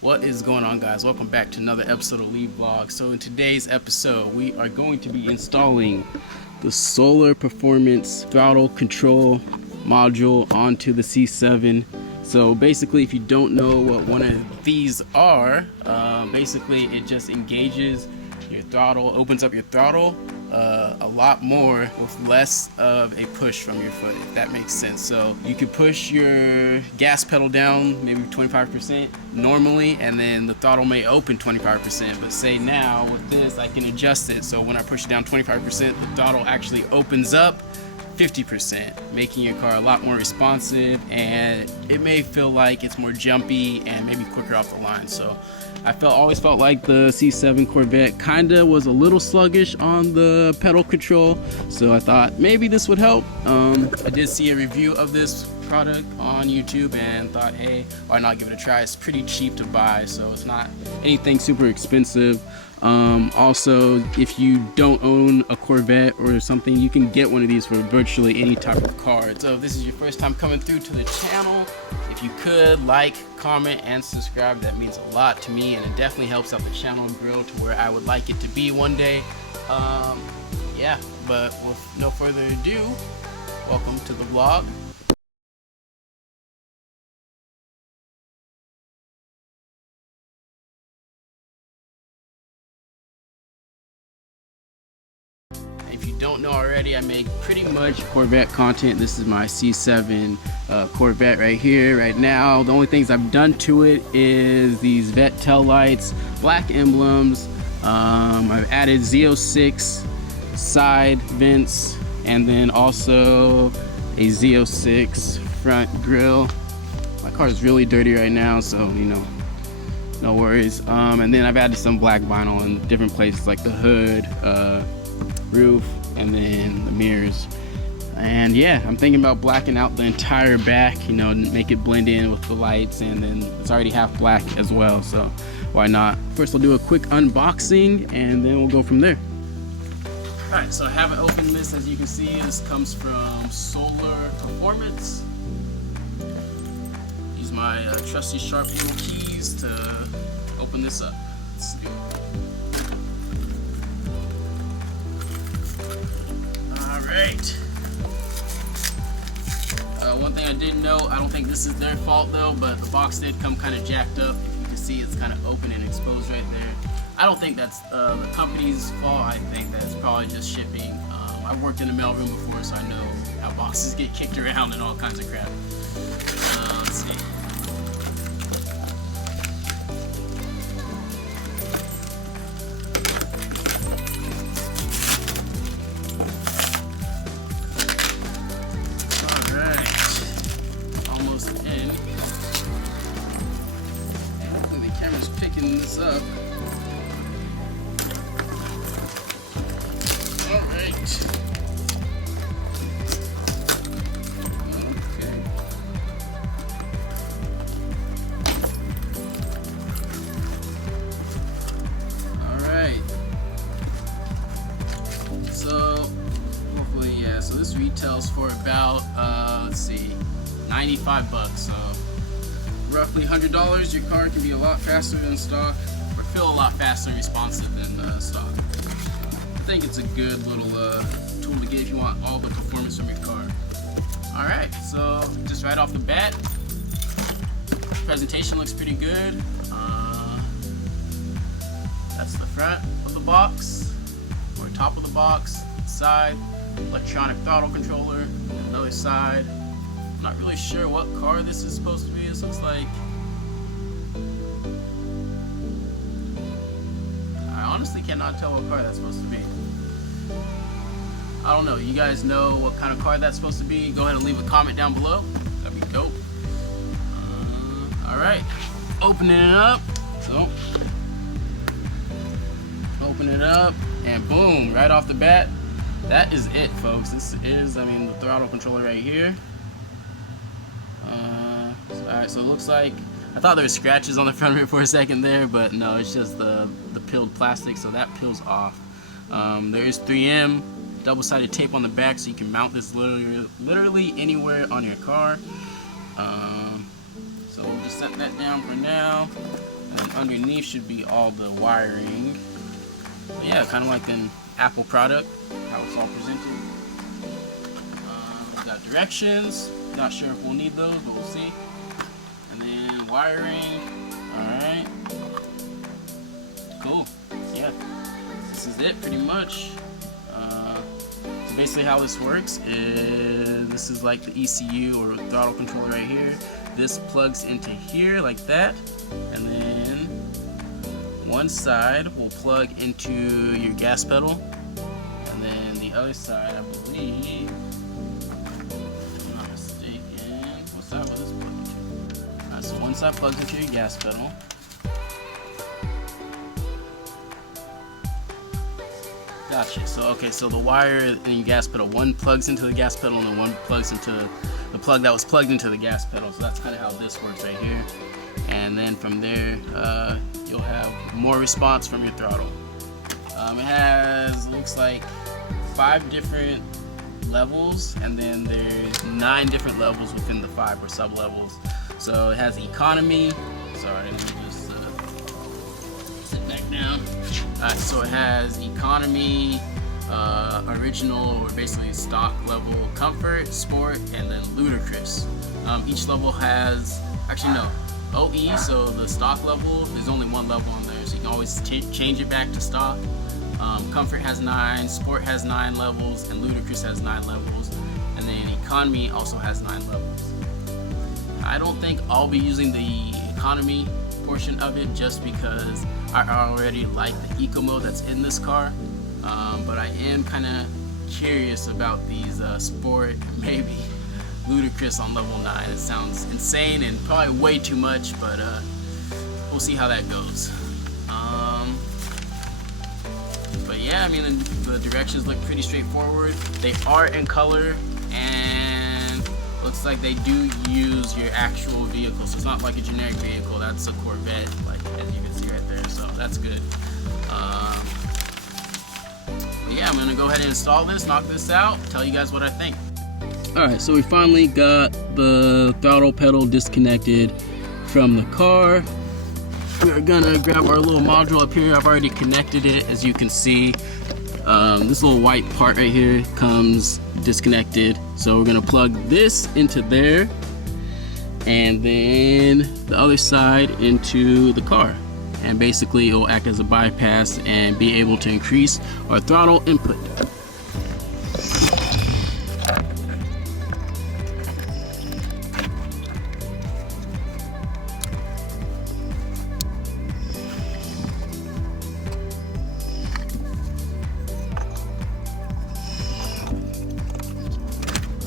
What is going on, guys? Welcome back to another episode of Lead Vlog. So in today's episode we are going to be installing the solar performance throttle control module onto the C7. So basically, if you don't know what one of these are, basically it just engages your throttle, opens up your throttle a lot more with less of a push from your foot, if that makes sense. So you could push your gas pedal down maybe 25% normally, and then the throttle may open 25%. But say now with this, I can adjust it so when I push it down 25%, the throttle actually opens up 50%, making your car a lot more responsive, and it may feel like it's more jumpy and maybe quicker off the line. So I always felt like the C7 Corvette kinda was a little sluggish on the pedal control, so I thought maybe this would help. I did see a review of this product on YouTube and thought, hey, why not give it a try? It's pretty cheap to buy, so it's not anything super expensive. Also, if you don't own a Corvette or something, you can get one of these for virtually any type of car. So if this is your first time coming through to the channel, if you could like, comment, and subscribe, that means a lot to me, and it definitely helps out the channel grow to where I would like it to be one day. Yeah, but with no further ado, welcome to the vlog. If you don't know already, I make pretty much Corvette content. This is my C7 Corvette right here, right now. The only things I've done to it is these Vette tail lights, black emblems. I've added Z06 side vents, and then also a Z06 front grille. My car is really dirty right now, so you know, no worries. And then I've added some black vinyl in different places like the hood, roof, and then the mirrors. And yeah, I'm thinking about blacking out the entire back, you know, make it blend in with the lights, and then it's already half black as well, so why not? First I'll do a quick unboxing and then we'll go from there. Alright, so I haven't opened this. As you can see, this comes from Solar Performance. Use my trusty sharp little keys to open this up. Let's do it. Alright. One thing I didn't know, I don't think this is their fault though, but the box did come kind of jacked up. If you can see, it's kind of open and exposed right there. I don't think that's the company's fault. I think that's probably just shipping. I've worked in a mailroom before, so I know how boxes get kicked around and all kinds of crap. Let's see. Camera's picking this up. Alright. Okay. Alright. So, hopefully, yeah, so this retails for about, let's see, 95 bucks, so roughly $100. Your car can be a lot faster than stock, or feel a lot faster and responsive than stock. I think it's a good little tool to get if you want all the performance from your car. Alright, so just right off the bat, presentation looks pretty good. That's the front of the box, or top of the box, side, electronic throttle controller, another side. I'm not really sure what car this is supposed to be. This looks like, I honestly cannot tell what car that's supposed to be. I don't know. You guys know what kind of car that's supposed to be? Go ahead and leave a comment down below. That'd be dope. Alright, opening it up. So, open it up, and boom, right off the bat, that is it, folks. This is, I mean, the throttle controller right here. Alright, so it looks like, I thought there were scratches on the front of it for a second there, but no, it's just the peeled plastic, so that peels off. There is 3M double-sided tape on the back, so you can mount this literally anywhere on your car. So we'll just set that down for now. underneath should be all the wiring. But yeah, kind of like an Apple product, how it's all presented. We got directions. Not sure if we'll need those, but we'll see. And then wiring. Alright. Cool. Yeah. This is it pretty much. So basically how this works is this is like the ECU or throttle controller right here. This plugs into here like that. And then one side will plug into your gas pedal. And then the other side, I believe, side will this plug into? Alright, so one side plugs into your gas pedal. Gotcha. So the wire in your gas pedal, one plugs into the gas pedal and then one plugs into the plug that was plugged into the gas pedal. So that's kind of how this works right here. And then from there, you'll have more response from your throttle. It has, looks like 5 different levels, and then there's 9 different levels within the 5 or sub levels. So it has economy. Sorry, let me just sit back down. Alright, so it has economy, original, or basically stock level, comfort, sport, and then ludicrous. Each level has, actually no, OE, so the stock level, there's only one level on there, so you can always change it back to stock. Comfort has 9, Sport has 9 levels, and Ludicrous has 9 levels, and then Economy also has 9 levels. I don't think I'll be using the Economy portion of it just because I already like the Eco mode that's in this car, but I am kind of curious about these Sport, maybe Ludicrous on level 9. It sounds insane and probably way too much, but we'll see how that goes. But yeah, I mean, the directions look pretty straightforward. They are in color, and looks like they do use your actual vehicle. So it's not like a generic vehicle. That's a Corvette, like as you can see right there. So that's good. Yeah, I'm gonna go ahead and install this, knock this out, tell you guys what I think. Alright, so we finally got the throttle pedal disconnected from the car. We're gonna grab our little module up here. I've already connected it, as you can see. This little white part right here comes disconnected. So we're gonna plug this into there, and then the other side into the car. And basically it will act as a bypass and be able to increase our throttle input.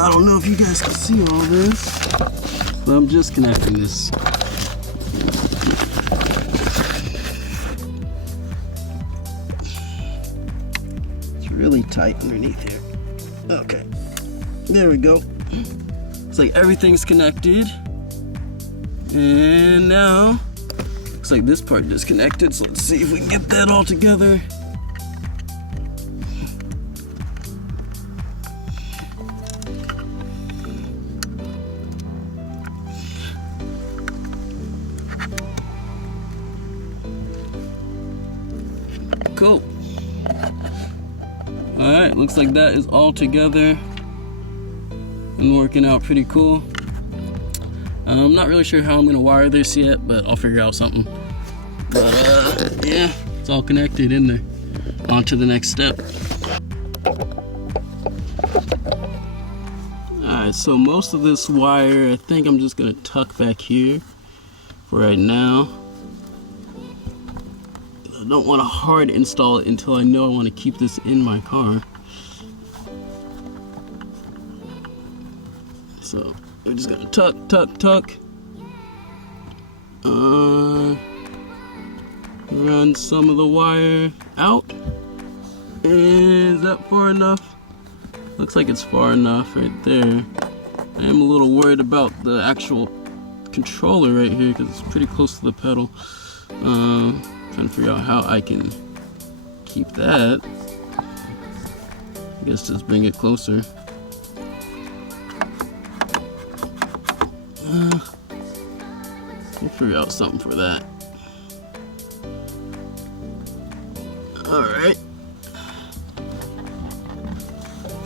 I don't know if you guys can see all this, but I'm just connecting this. It's really tight underneath here. Okay, there we go. It's like everything's connected. And now, looks like this part disconnected, so let's see if we can get that all together. Cool. Alright, looks like that is all together and working out pretty cool. I'm not really sure how I'm gonna wire this yet, but I'll figure out something. But yeah, it's all connected in there. On to the next step. Alright, so most of this wire I think I'm just gonna tuck back here for right now. I don't want to hard install it until I know I want to keep this in my car. So we're just gonna tuck. Run some of the wire out. Is that far enough? Looks like it's far enough right there. I am a little worried about the actual controller right here because it's pretty close to the pedal. Trying to figure out how I can keep that. I guess just bring it closer. We'll figure out something for that. Alright.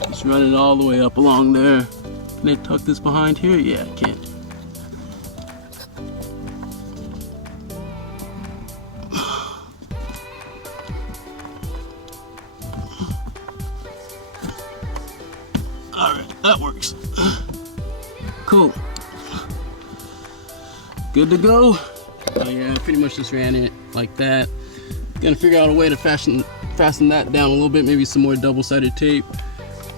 Just run it all the way up along there. Can I tuck this behind here? Yeah, I can. Alright, that works. Cool. Good to go. Oh yeah, I pretty much just ran it like that. Gonna figure out a way to fasten that down a little bit, maybe some more double-sided tape.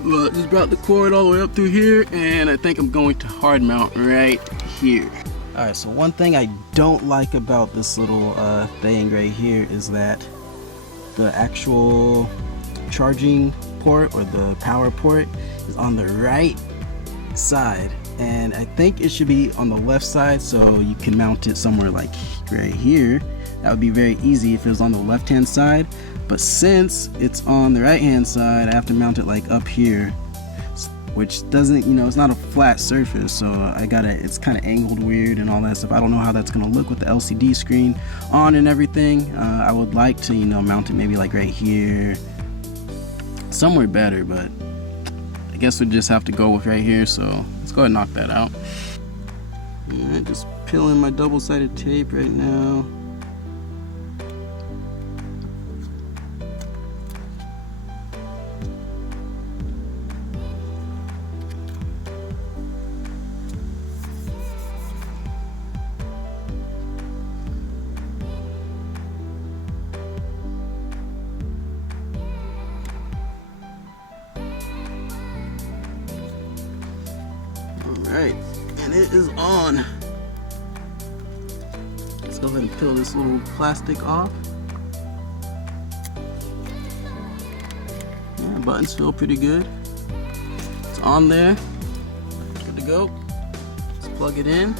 But just brought the cord all the way up through here, and I think I'm going to hard mount right here. Alright, so one thing I don't like about this little STINGRAY here is that the actual charging port or the power port is on the right side, and I think it should be on the left side, so you can mount it somewhere like right here. That would be very easy if it was on the left hand side, but since it's on the right hand side, I have to mount it like up here, which doesn't, you know, it's not a flat surface, so it's kind of angled weird and all that stuff. I don't know how that's gonna look with the LCD screen on and everything. I would like to, you know, mount it maybe like right here, somewhere better, but I guess we just have to go with right here, so let's go ahead and knock that out. Alright, just peeling my double-sided tape right now. Alright, and it is on. Let's go ahead and peel this little plastic off. Yeah, buttons feel pretty good. It's on there. Good to go. Let's plug it in.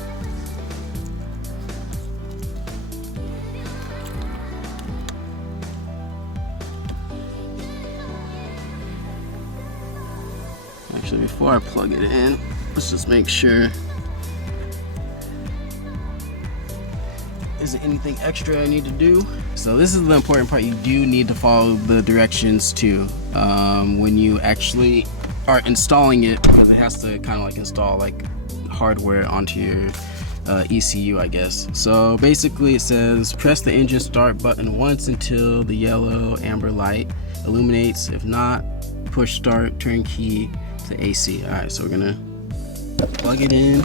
Actually, before I plug it in, let's just make sure. Is there anything extra I need to do? So this is the important part. You do need to follow the directions too when you actually are installing it, because it has to kind of like install like hardware onto your ECU, I guess. So basically it says press the engine start button once until the yellow amber light illuminates. If not, push start turn key to AC. Alright, so we're gonna plug it in.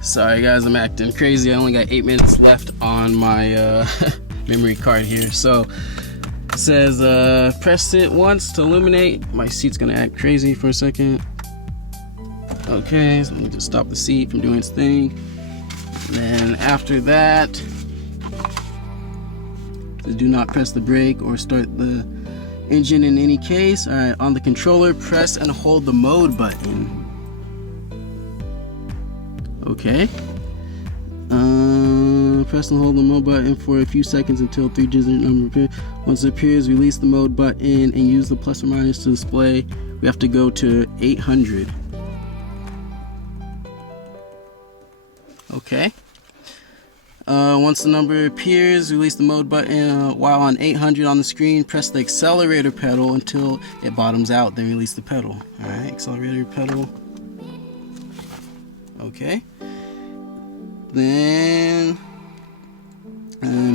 Sorry guys, I'm acting crazy. I only got 8 minutes left on my memory card here. So it says press it once to illuminate. My seat's gonna act crazy for a second. Okay, so let me just stop the seat from doing its thing. And then after that, do not press the brake or start the engine in any case. Alright, on the controller, press and hold the mode button. Okay. Press and hold the mode button for a few seconds until 3-digit number appears. Once it appears, release the mode button and use the plus or minus to display. We have to go to 800. Okay. Once the number appears, release the mode button. While on 800 on the screen, press the accelerator pedal until it bottoms out, then release the pedal. Alright, accelerator pedal. Okay. Then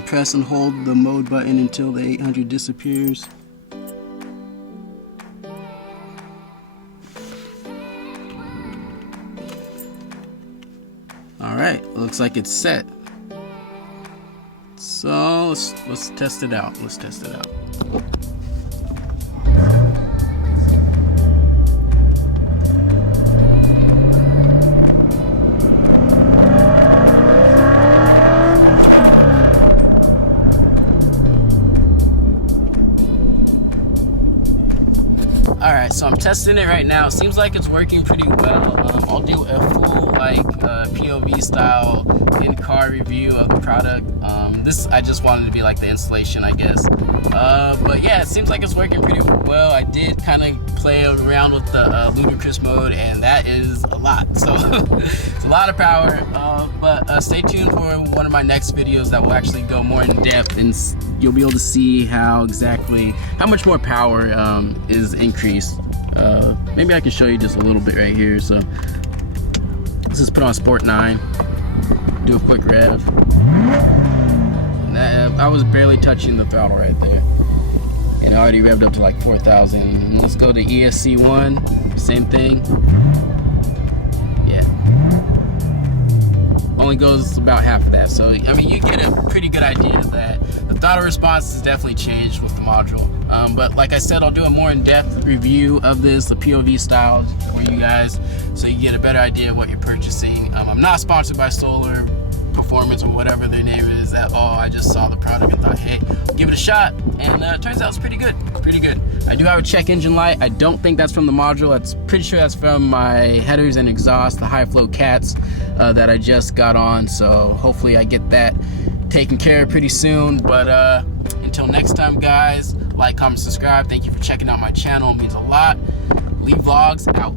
press and hold the mode button until the 800 disappears. Alright, looks like it's set. So let's test it out. Let's test it out. Alright, so I'm testing it right now. Seems like it's working pretty well. I'll do a full like POV style in-car review of the product. This I just wanted to be like the installation, I guess. But yeah, it seems like it's working pretty well. I did kind of play around with the ludicrous mode, and that is a lot. So it's a lot of power. But stay tuned for one of my next videos that will actually go more in depth, and you'll be able to see how much more power is increased. Maybe I can show you just a little bit right here. So let's just put on Sport 9, do a quick rev. I was barely touching the throttle right there, and I already revved up to like 4,000. Let's go to ESC1, same thing. Yeah, only goes about half of that. So I mean, you get a pretty good idea that the throttle response has definitely changed with the module. But like I said, I'll do a more in-depth review of this, the POV style, for you guys, so you get a better idea of what you're purchasing. I'm not sponsored by Solar Performance or whatever their name is at all. I just saw the product and thought, hey, give it a shot, and it turns out it's pretty good. I do have a check engine light. I don't think that's from the module. That's pretty sure that's from my headers and exhaust, the high flow cats that I just got on. So hopefully I get that taken care of pretty soon. But until next time, guys, like, comment, subscribe. Thank you for checking out my channel. It means a lot. Leave Vlogs out.